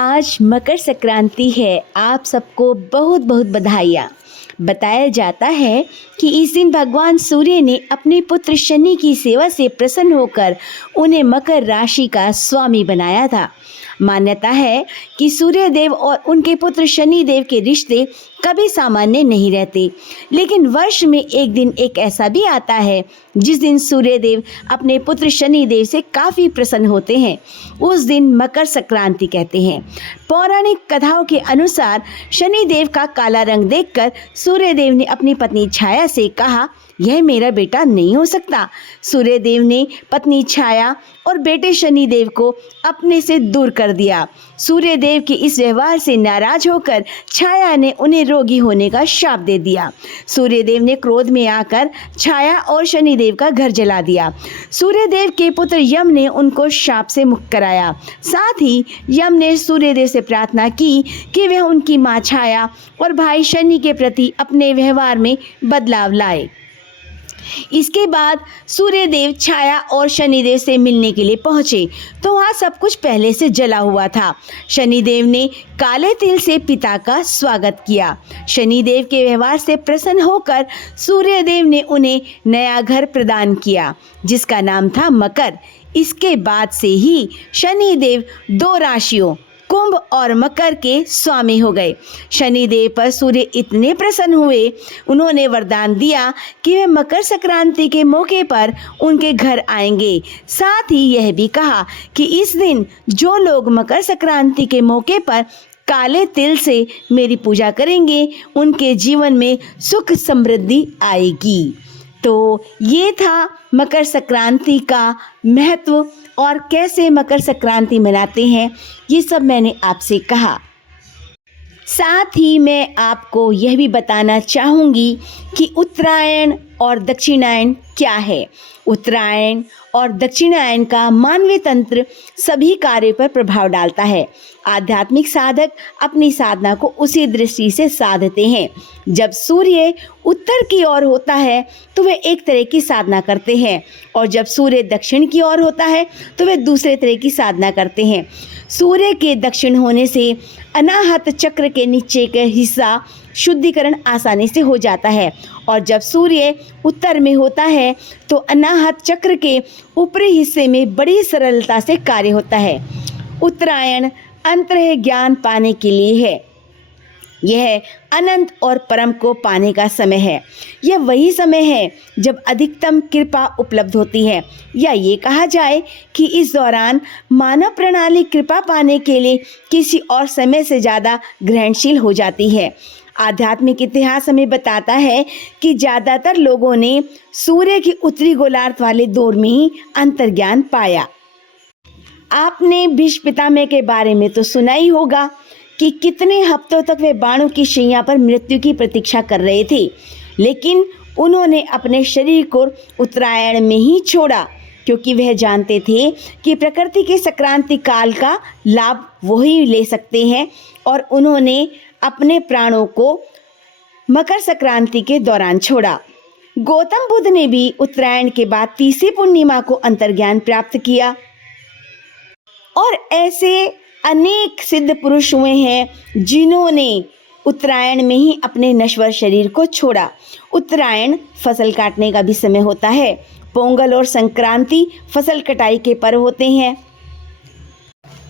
आज मकर संक्रांति है। आप सबको बहुत बहुत बधाइयाँ। बताया जाता है कि इस दिन भगवान सूर्य ने अपने पुत्र शनि की सेवा से प्रसन्न होकर उन्हें मकर राशि का स्वामी बनाया था। मान्यता है कि सूर्य देव और उनके पुत्र शनि देव के रिश्ते कभी सामान्य नहीं रहते, लेकिन वर्ष में एक दिन एक ऐसा भी आता है जिस दिन सूर्य देव अपने पुत्र शनि देव से काफ़ी प्रसन्न होते हैं। उस दिन मकर संक्रांति कहते हैं। पौराणिक कथाओं के अनुसार शनि देव का काला रंग देखकर सूर्य देव ने अपनी पत्नी छाया से कहा, यह मेरा बेटा नहीं हो सकता। सूर्य देव ने पत्नी छाया और बेटे शनि देव को अपने से दूर कर दिया। सूर्य देव के इस व्यवहार से नाराज होकर छाया ने उन्हें रोगी होने का शाप दे दिया। सूर्य देव ने क्रोध में आकर छाया और शनि देव का घर जला दिया। सूर्य देव के पुत्र यम ने उनको शाप से मुक्त कराया। साथ ही यम ने सूर्य देव से प्रार्थना की कि वह उनकी मां छाया और भाई शनि के प्रति अपने व्यवहार में बदलाव लाए। इसके बाद सूर्य देव छाया और शनिदेव से मिलने के लिए पहुंचे तो वहाँ सब कुछ पहले से जला हुआ था। शनिदेव ने काले तिल से पिता का स्वागत किया। शनिदेव के व्यवहार से प्रसन्न होकर सूर्य देव ने उन्हें नया घर प्रदान किया जिसका नाम था मकर। इसके बाद से ही शनिदेव दो राशियों कुंभ और मकर के स्वामी हो गए। शनिदेव पर सूर्य इतने प्रसन्न हुए, उन्होंने वरदान दिया कि वे मकर संक्रांति के मौके पर उनके घर आएंगे। साथ ही यह भी कहा कि इस दिन जो लोग मकर संक्रांति के मौके पर काले तिल से मेरी पूजा करेंगे, उनके जीवन में सुख समृद्धि आएगी। तो ये था मकर संक्रांति का महत्व और कैसे मकर संक्रांति मनाते हैं, ये सब मैंने आपसे कहा। साथ ही मैं आपको यह भी बताना चाहूँगी कि उत्तरायण और दक्षिणायन क्या है। उत्तरायण और दक्षिणायन का मानवीय तंत्र सभी कार्यों पर प्रभाव डालता है। आध्यात्मिक साधक अपनी साधना को उसी दृष्टि से साधते हैं। जब सूर्य उत्तर की ओर होता है तो वे एक तरह की साधना करते हैं और जब सूर्य दक्षिण की ओर होता है तो वे दूसरे तरह की साधना करते हैं। सूर्य के दक्षिण होने से अनाहत चक्र के नीचे का हिस्सा शुद्धिकरण आसानी से हो जाता है और जब सूर्य उत्तर में होता है तो अनाहत चक्र के ऊपरी हिस्से में बड़ी सरलता से कार्य होता है। उत्तरायण अंतर्ह ज्ञान पाने के लिए है। यह अनंत और परम को पाने का समय है। यह वही समय है जब अधिकतम कृपा उपलब्ध होती है, या ये कहा जाए कि इस दौरान मानव प्रणाली कृपा पाने के लिए किसी और समय से ज़्यादा ग्रहणशील हो जाती है। आध्यात्मिक इतिहास हमें बताता है कि ज़्यादातर लोगों ने सूर्य की उत्तरी गोलार्ध वाले दौर में ही अंतर्ज्ञान पाया। आपने भीष्म पितामह के बारे में तो सुना ही होगा कि कितने हफ्तों तक वे बाणों की शैया पर मृत्यु की प्रतीक्षा कर रहे थे, लेकिन उन्होंने अपने शरीर को उत्तरायण में ही छोड़ा क्योंकि वह जानते थे कि प्रकृति के संक्रांति काल का लाभ वही ले सकते हैं और उन्होंने अपने प्राणों को मकर संक्रांति के दौरान छोड़ा। गौतम बुद्ध ने भी उत्तरायण के बाद तीसरी पूर्णिमा को अंतर्ज्ञान प्राप्त किया और ऐसे अनेक सिद्ध पुरुष हुए हैं जिन्होंने उत्तरायण में ही अपने नश्वर शरीर को छोड़ा। उत्तरायण फसल काटने का भी समय होता है। पोंगल और संक्रांति फसल कटाई के पर्व होते हैं।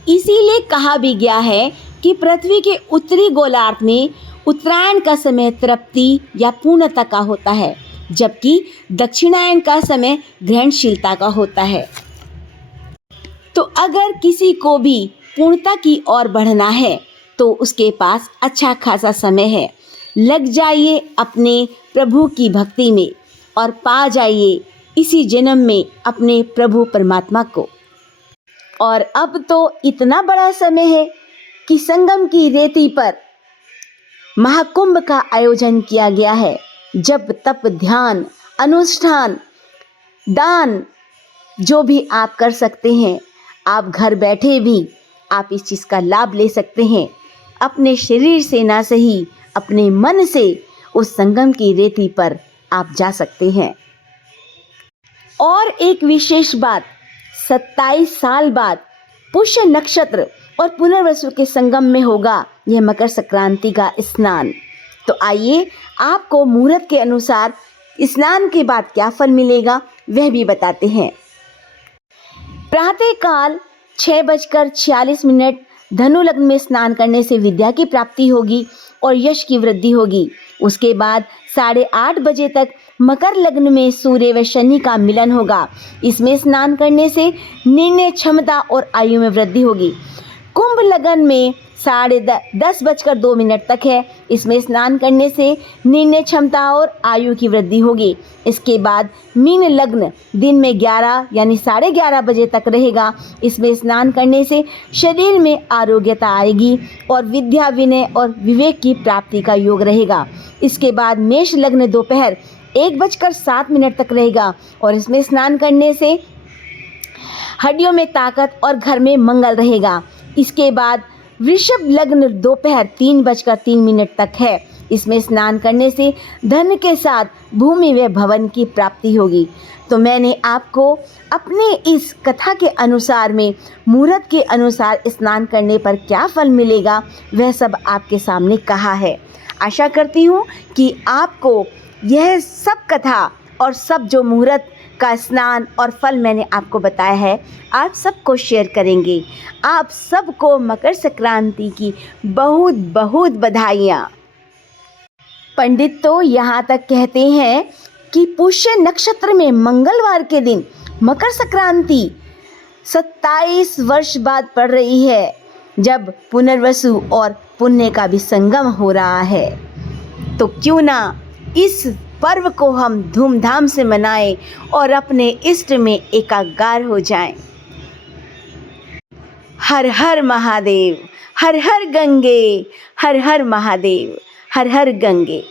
इसीलिए कहा भी गया है कि पृथ्वी के उत्तरी गोलार्ध में उत्तरायण का समय तृप्ति या पूर्णता का होता है, जबकि दक्षिणायन का समय ग्रहणशीलता का होता है। तो अगर किसी को भी पूर्णता की ओर बढ़ना है तो उसके पास अच्छा खासा समय है। लग जाइए अपने प्रभु की भक्ति में और पा जाइए इसी जन्म में अपने प्रभु परमात्मा को। और अब तो इतना बड़ा समय है कि संगम की रेती पर महाकुंभ का आयोजन किया गया है। जब तप ध्यान अनुष्ठान दान जो भी आप कर सकते हैं, आप घर बैठे भी आप इस चीज़ का लाभ ले सकते हैं। अपने शरीर से ना सही अपने मन से उस संगम की रेती पर आप जा सकते हैं। और एक विशेष बात, 27 साल बाद पुष्य नक्षत्र और पुनर्वसु के संगम में होगा यह मकर संक्रांति का स्नान। तो आइए आपको मुहूर्त के अनुसार स्नान के बाद क्या फल मिलेगा वह भी बताते हैं। प्रातःकाल 6:46 धनु लग्न में स्नान करने से विद्या की प्राप्ति होगी और यश की वृद्धि होगी। उसके बाद 8:30 बजे तक मकर लग्न में सूर्य व शनि का मिलन होगा। इसमें स्नान करने से निर्णय क्षमता और आयु में वृद्धि होगी। कुंभ लग्न में 10:02 तक है। इसमें स्नान करने से निर्णय क्षमता और आयु की वृद्धि होगी। इसके बाद मीन लग्न दिन में 11 यानी 11:30 बजे तक रहेगा। इसमें स्नान करने से शरीर में आरोग्यता आएगी और विद्या विनय और विवेक की प्राप्ति का योग रहेगा। इसके बाद मेष लग्न दोपहर 1:07 तक रहेगा और इसमें स्नान करने से हड्डियों में ताकत और घर में मंगल रहेगा। इसके बाद वृषभ लग्न दोपहर 3:03 तक है। इसमें स्नान करने से धन के साथ भूमि व भवन की प्राप्ति होगी। तो मैंने आपको अपने इस कथा के अनुसार में मुहूर्त के अनुसार स्नान करने पर क्या फल मिलेगा वह सब आपके सामने कहा है। आशा करती हूँ कि आपको यह सब कथा और सब जो मुहूर्त का स्नान और फल मैंने आपको बताया है आप सबको शेयर करेंगे। आप सबको मकर संक्रांति की बहुत बहुत बधाइयाँ। पंडित तो यहाँ तक कहते हैं कि पुष्य नक्षत्र में मंगलवार के दिन मकर संक्रांति 27 वर्ष बाद पड़ रही है, जब पुनर्वसु और पुण्य का भी संगम हो रहा है। तो क्यों ना इस पर्व को हम धूमधाम से मनाएं और अपने इष्ट में एकाकार हो जाएं। हर हर महादेव, हर हर गंगे, हर हर महादेव, हर हर गंगे।